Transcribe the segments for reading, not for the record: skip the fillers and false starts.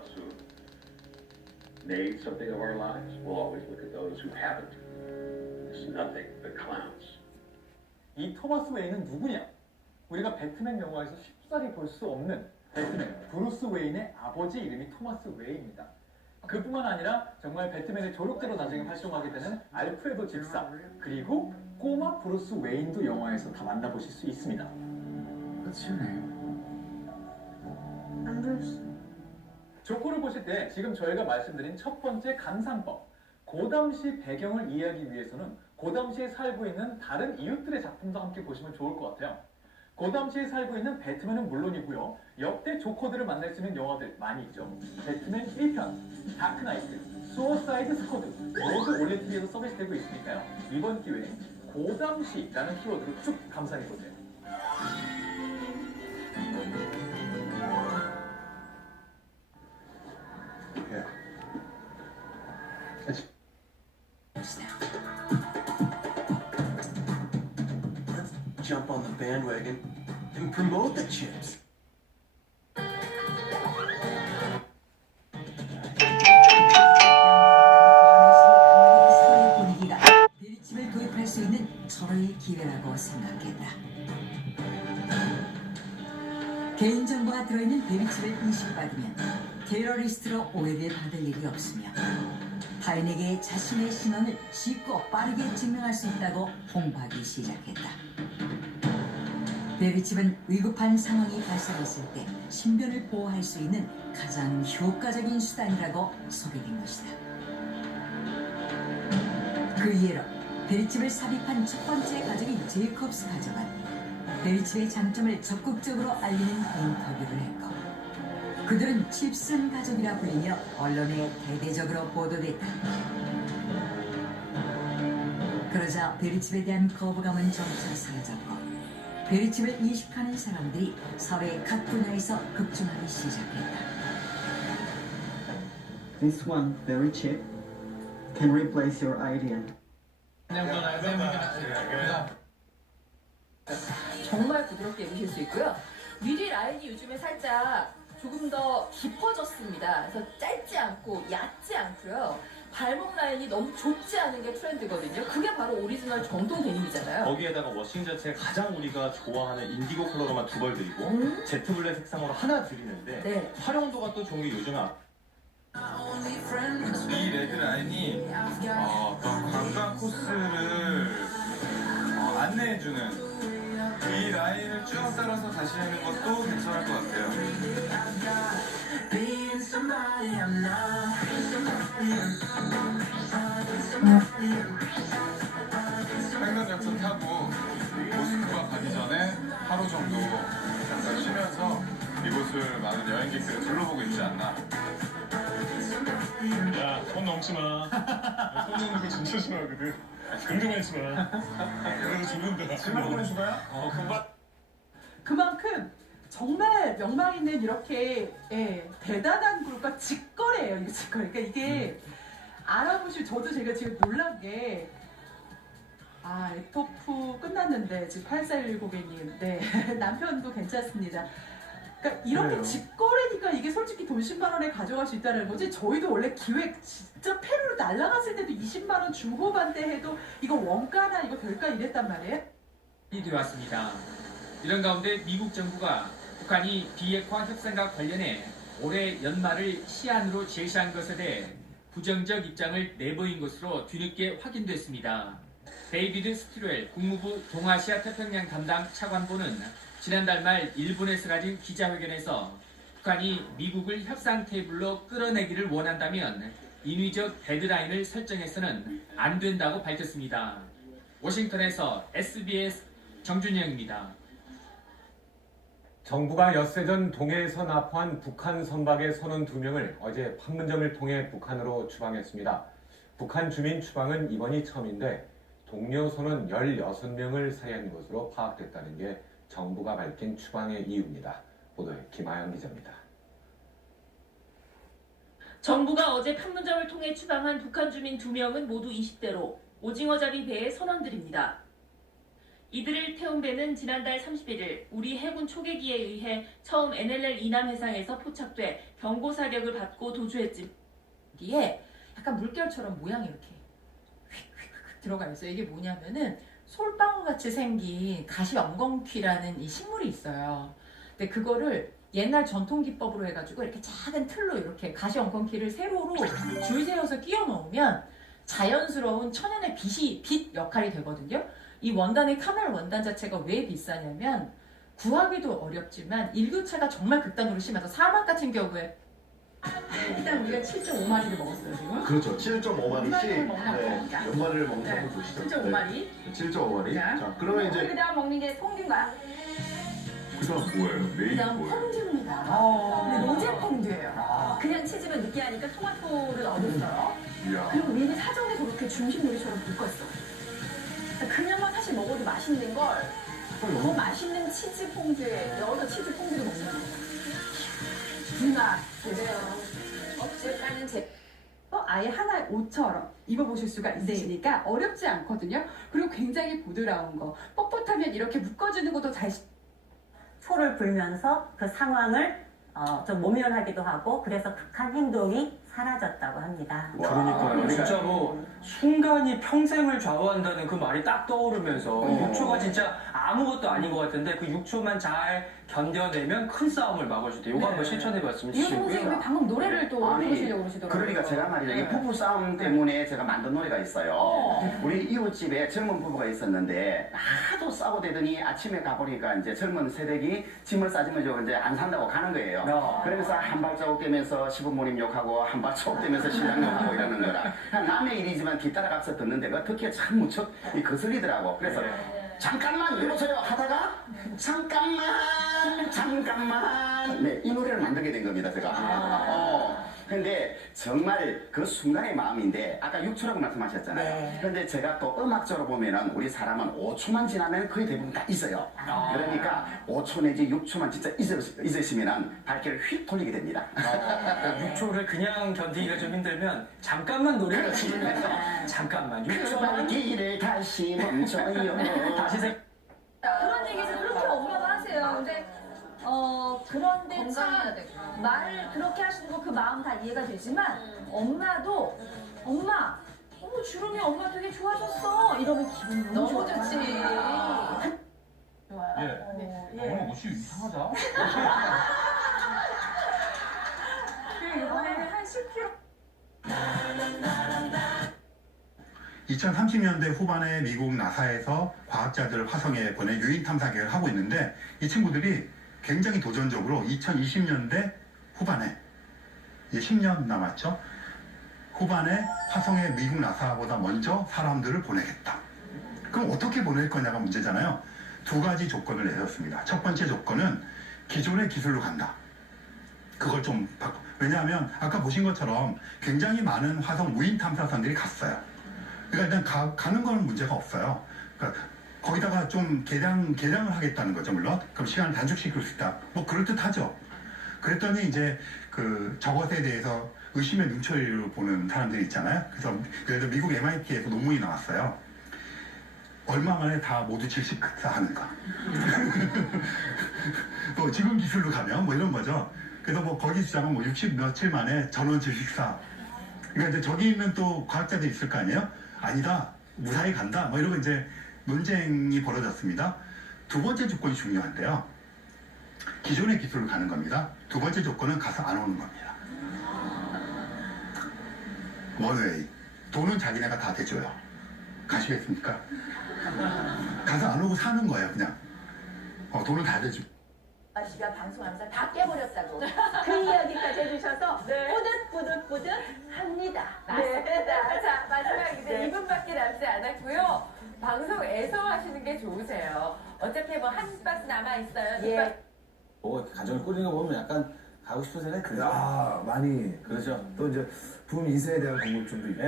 us who made something of our lives. We'll always look at those who haven't. It's nothing but clowns. 이 토마스 웨인은 누구냐? 우리가 배트맨 영화에서 쉽사리 볼 수 없는 배트맨 브루스 웨인의 아버지 이름이 토마스 웨인입니다. 그뿐만 아니라 정말 배트맨의 조력자로 나중에 활동하게 되는 알프레도 집사 그리고 꼬마 브루스 웨인도 영화에서 다 만나보실 수 있습니다. What's your name? Andrews. 조커를 보실 때 지금 저희가 말씀드린 첫 번째 감상법 그 당시 배경을 이해하기 위해서는 그 당시에 살고 있는 다른 이웃들의 작품도 함께 보시면 좋을 것 같아요. 그 당시에 살고 있는 배트맨은 물론이고요. 역대 조커들을 만날 수 있는 영화들 많이 있죠. 배트맨 1편, 다크나이트, 수어사이드 스쿼드 모두 올리티비에서 서비스되고 있으니까요. 이번 기회에 그 당시라는 키워드로 쭉 감상해보세요. Jump on the bandwagon and promote the chips. 분위기가 베리칩을 도입할 수 있는 절호의 기회라고 생각했다. 개인정보가 들어있는 베리칩을 인식받으면 테러리스트로 오해를 받을 일이 없으며 타인에게 자신의 신원을 쉽고 빠르게 증명할 수 있다고 홍보하기 시작했다. 베리칩은 위급한 상황이 발생했을 때 신변을 보호할 수 있는 가장 효과적인 수단이라고 소개된 것이다. 그 이해로 베리칩을 삽입한 첫 번째 가족인 제이콥스 가족은 베리칩의 장점을 적극적으로 알리는 인터뷰를 했고 그들은 칩슨 가족이라 불리며 언론에 대대적으로 보도됐다. 그러자 베리칩에 대한 거부감은 점차 사라졌고 베리칩을 인식하는 사람들이 사회 각 분야에서 급증하기 시작했다. This one, very cheap, can replace your idea. 정말 부드럽게 입으실 수 있고요. 미리 라인이 요즘에 살짝 조금 더 깊어졌습니다. 그래서 짧지 않고 얕지 않고요. 발목 라인이 너무 좁지 않은 게 트렌드거든요. 그게 바로 오리지널 정통 데님이잖아요. 거기에다가 워싱 자체에 가장 우리가 좋아하는 인디고 컬러로만 두 벌 드리고 제트블랙 색상으로 하나 드리는데 네. 활용도가 또 좋은 게 요즘에 이 레드 라인이 어떤 관광 코스를 안내해주는 이 라인을 쭉 따라서 다시는 것도 괜찮을 것 같아요. 횡단열차 타고 모스크바 가기 전에 하루 정도 잠깐 쉬면서 이곳을 많은 여행객들이 둘러보고 있지 않나. 야, 손 넘지 마. 손 넘는 거 진짜 싫어하거든. 긍정하지 마. 그래도 죽는다. 질문을 주나요? 금방. 그만큼 정말 명망 있는 이렇게 대단한 그룹과 직거래예요. 이거 직거래. 그러니까 이게 알아보시면 저도 제가 지금 놀란 게 에토프 끝났는데 지금 8411 고객님 남편도 괜찮습니다. 그러니까 이렇게 그래요. 직거래니까 이게 솔직히 돈 10만 원에 가져갈 수 있다는 거지. 저희도 원래 기획 진짜 페루로 날아갔을 때도 20만 원 중후반대 해도 이거 원가나 이거 별가 이랬단 말이에요. 이 되었습니다. 이런 가운데 미국 정부가 북한이 비핵화 협상과 관련해 올해 연말을 시한으로 제시한 것에 대해 부정적 입장을 내보인 것으로 뒤늦게 확인됐습니다. 데이비드 스티웰 국무부 동아시아 태평양 담당 차관보는 지난달 말 일본에서 가진 기자회견에서 북한이 미국을 협상 테이블로 끌어내기를 원한다면 인위적 데드라인을 설정해서는 안 된다고 밝혔습니다. 워싱턴에서 SBS 정준영입니다. 정부가 엿새 전 동해에서 납포한 북한 선박의 선원 2명을 어제 판문점을 통해 북한으로 추방했습니다. 북한 주민 추방은 이번이 처음인데 동료 선원 16명을 살해한 것으로 파악됐다는 게 정부가 밝힌 추방의 이유입니다. 보도에 김아영 기자입니다. 정부가 어제 판문점을 통해 추방한 북한 주민 2명은 모두 20대로 오징어잡이 배의 선원들입니다. 이들을 태운 배는 지난달 31일 우리 해군 초계기에 의해 처음 NLL 이남 해상에서 포착돼 경고 사격을 받고 도주했지. 여기에 약간 물결처럼 모양이 이렇게 휙휙 들어가 있어요. 이게 뭐냐면은 솔방울같이 생긴 가시 엉겅퀴라는 이 식물이 있어요. 근데 그거를 옛날 전통 기법으로 해가지고 이렇게 작은 틀로 이렇게 가시 엉겅퀴를 세로로 줄 세워서 끼워 넣으면 자연스러운 천연의 빛 역할이 되거든요. 이 원단의 카멜 원단 자체가 왜 비싸냐면 구하기도 어렵지만 일교차가 정말 극단으로 심해서 사막 같은 경우에 일단 우리가 7.5마리를 먹었어요 지금. 그렇죠. 7.5마리씩 몇 마리를 먹는 거 보시죠. 7.5마리. 7.5마리. 자, 그러면 이제 그다음 먹는 게 퐁듀인가요? 그다음 뭐예요? 메인 그다음 뭐예요? 퐁듀입니다. 근데 로제 퐁듀예요. 그냥 치즈면 느끼하니까 토마토를 넣어줬어요. 이야. 그리고 위에 사정에 그렇게 중식 요리처럼 볶았어. 그냥만 사실 먹어도 맛있는 걸 더 맛있는 치즈 퐁듀에 여러 치즈 퐁듀를 먹는 거예요. 불맛. 그래요. 어쨌든 아예 하나의 옷처럼 입어보실 수가 있으니까 어렵지 않거든요. 그리고 굉장히 부드러운 거. 뻣뻣하면 이렇게 묶어주는 것도 잘 소를 불면서 그 상황을 좀 모면하기도 하고 그래서 극한 행동이 사라졌다고 합니다. 그러니까요. 진짜 뭐 순간이 평생을 좌우한다는 그 말이 딱 떠오르면서 6초가 진짜 아무것도 아닌 것 같은데 그 6초만 잘 견뎌내면 큰 싸움을 막을 수 있다. 이거 한번 실천해봤으면 이거 선생님이 방금 노래를 또 부르시려고 그러시더라고요. 그러니까 제가 말이죠. 이 부부 싸움 때문에 제가 만든 노래가 있어요. 우리 이웃집에 젊은 부부가 있었는데 하도 싸고 대더니 아침에 가보니까 이제 젊은 세대기 짐을 싸지면 이제 안 산다고 가는 거예요. 그러면서 한 발자국 떼면서 시부모님 욕하고 한 발자국 떼면서 신랑 욕하고 이러는 거라. 그냥 남의 일이지만 뒤따라가서 듣는데 어떻게 참 무척 거슬리더라고. 그래서 잠깐만 이러세요 하다가 잠깐만 네, 이 노래를 만들게 된 겁니다 제가. 근데 정말 그 순간의 마음인데 아까 6초라고 말씀하셨잖아요. 근데 제가 또 음악적으로 보면은 우리 사람은 5초만 지나면 거의 대부분 다 잊어요. 그러니까 5초 내지 6초만 진짜 잊으시면은 발길을 휙 돌리게 됩니다. 6초를 그냥 견디기가 좀 힘들면 잠깐만 노래를 부르면서 잠깐만 6초만 발길을 다시 멈춰요. 다시 그런 얘기를 그렇게 엄마가 하세요. 근데 그런데 참 말을 그렇게 하시는 거 그 마음 다 이해가 되지만 엄마도 엄마 주름이 엄마 되게 좋아졌어 이러면 기분 너무 좋지. 좋아요. 오늘 옷이 이상하다. 이번에 한 10kg 2030년대 후반에 미국 나사에서 과학자들을 화성에 보내 유인 탐사 계획을 하고 있는데 이 친구들이 굉장히 도전적으로 2020년대 후반에 이제 10년 남았죠. 후반에 화성에 미국 나사보다 먼저 사람들을 보내겠다. 그럼 어떻게 보낼 거냐가 문제잖아요. 두 가지 조건을 내렸습니다. 첫 번째 조건은 기존의 기술로 간다. 그걸 좀 바꿔. 왜냐하면 아까 보신 것처럼 굉장히 많은 화성 무인 탐사선들이 갔어요. 그러니까 일단 가는 건 문제가 없어요. 그러니까 거기다가 좀 개량을 하겠다는 거죠, 물론. 그럼 시간을 단축시킬 수 있다. 뭐 그럴듯하죠. 그랬더니 이제 그 저것에 대해서 의심의 눈초리로 보는 사람들이 있잖아요. 그래서 미국 MIT에서 논문이 나왔어요. 얼마 만에 다 모두 질식하는가. 또 지금 기술로 가면 뭐 이런 거죠. 그래서 뭐 거기 주장은 뭐 60 며칠 만에 전원 질식사. 그러니까 이제 저기 있는 또 과학자들이 있을 거 아니에요? 아니다. 무사히 간다. 뭐 이러고 이제 논쟁이 벌어졌습니다. 두 번째 조건이 중요한데요. 기존의 기술로 가는 겁니다. 두 번째 조건은 가서 안 오는 겁니다. 원웨이. 돈은 자기네가 다 대줘요. 가시겠습니까? 가서 안 오고 사는 거예요, 그냥. 돈은 다 대주고. 아씨가 방송하면서 다 깨버렸다고 그 이야기까지 해주셔서 뿌듯합니다. 맞습니다. 자, 마지막 이제 2분밖에 남지 않았고요. 방송 애청하시는 게 좋으세요. 어차피 뭐 한 박스 남아있어요. 예. 가정을 꾸리는 거 보면 약간 가고 싶은 생각이 들죠. 아, 많이. 그렇죠. 또 이제 부모 2세에 대한 궁금증도 있고.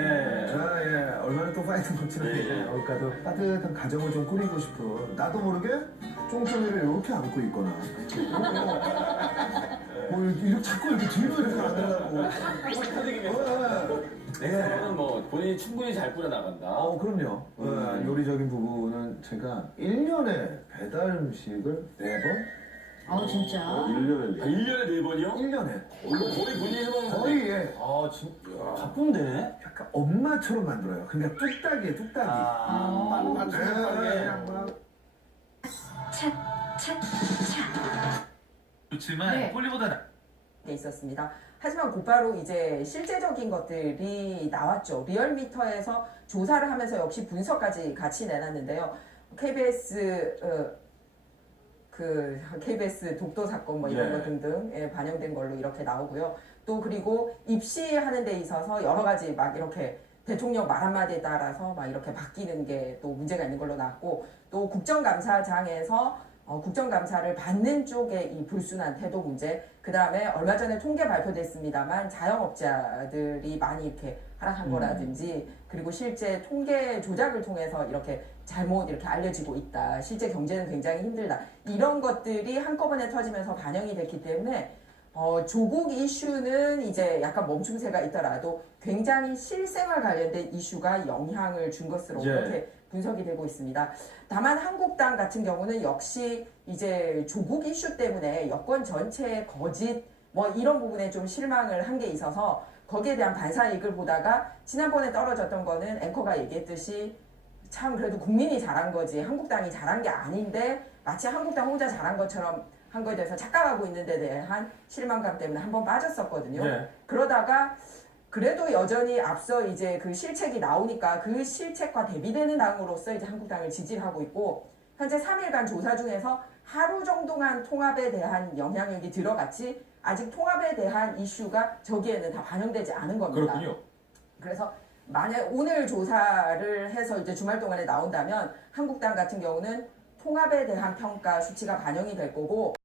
얼마나 또 파이팅 넘치는데. 그러니까 또 따뜻한 가정을 좀 꾸리고 싶은. 나도 모르게 쫑쫑이를 이렇게 안고 있거나. 뭐 이렇게 자꾸 이렇게 뒤로 이렇게 안 되려고. 그거는 뭐 본인이 충분히 잘 꾸려나간다. 그럼요. 요리적인 부분은 제가 1년에 배달 음식을 4번? 진짜? 1년에 4번이요? 1년에. 거의 본인이 해먹는 거의, 예. 진짜. 바쁜데? 약간 엄마처럼 만들어요. 그러니까 뚝딱이에요, 뚝딱이. 좋지만 네. 폴리보다 게 있었습니다. 하지만 곧바로 이제 실제적인 것들이 나왔죠. 리얼미터에서 조사를 하면서 역시 분석까지 같이 내놨는데요. KBS 독도 사건 뭐 이런 거 등등 반영된 걸로 이렇게 나오고요. 또 그리고 입시하는 데 있어서 여러 가지 막 이렇게 대통령 말 한마디에 따라서 막 이렇게 바뀌는 게 또 문제가 있는 걸로 나왔고, 또 국정감사장에서 국정감사를 받는 쪽의 이 불순한 태도 문제, 그 다음에 얼마 전에 통계 발표됐습니다만 자영업자들이 많이 이렇게 하락한 거라든지, 그리고 실제 통계 조작을 통해서 이렇게 잘못 이렇게 알려지고 있다, 실제 경제는 굉장히 힘들다, 이런 것들이 한꺼번에 터지면서 반영이 됐기 때문에 조국 이슈는 이제 약간 멈춤새가 있더라도 굉장히 실생활 관련된 이슈가 영향을 준 것으로 그렇게 분석이 되고 있습니다. 다만 한국당 같은 경우는 역시 이제 조국 이슈 때문에 여권 전체의 거짓 뭐 이런 부분에 좀 실망을 한 게 있어서 거기에 대한 반사이익을 보다가 지난번에 떨어졌던 거는 앵커가 얘기했듯이 참 그래도 국민이 잘한 거지 한국당이 잘한 게 아닌데 마치 한국당 혼자 잘한 것처럼 한 거에 대해서 착각하고 있는 데 대한 실망감 때문에 한번 빠졌었거든요. 그러다가 그래도 여전히 앞서 이제 그 실책이 나오니까 그 실책과 대비되는 당으로서 이제 한국당을 지지를 하고 있고, 현재 3일간 조사 중에서 하루 정도만 통합에 대한 영향력이 들어갔지 아직 통합에 대한 이슈가 저기에는 다 반영되지 않은 겁니다. 그렇군요. 그래서 만약 오늘 조사를 해서 이제 주말 동안에 나온다면 한국당 같은 경우는 통합에 대한 평가 수치가 반영이 될 거고,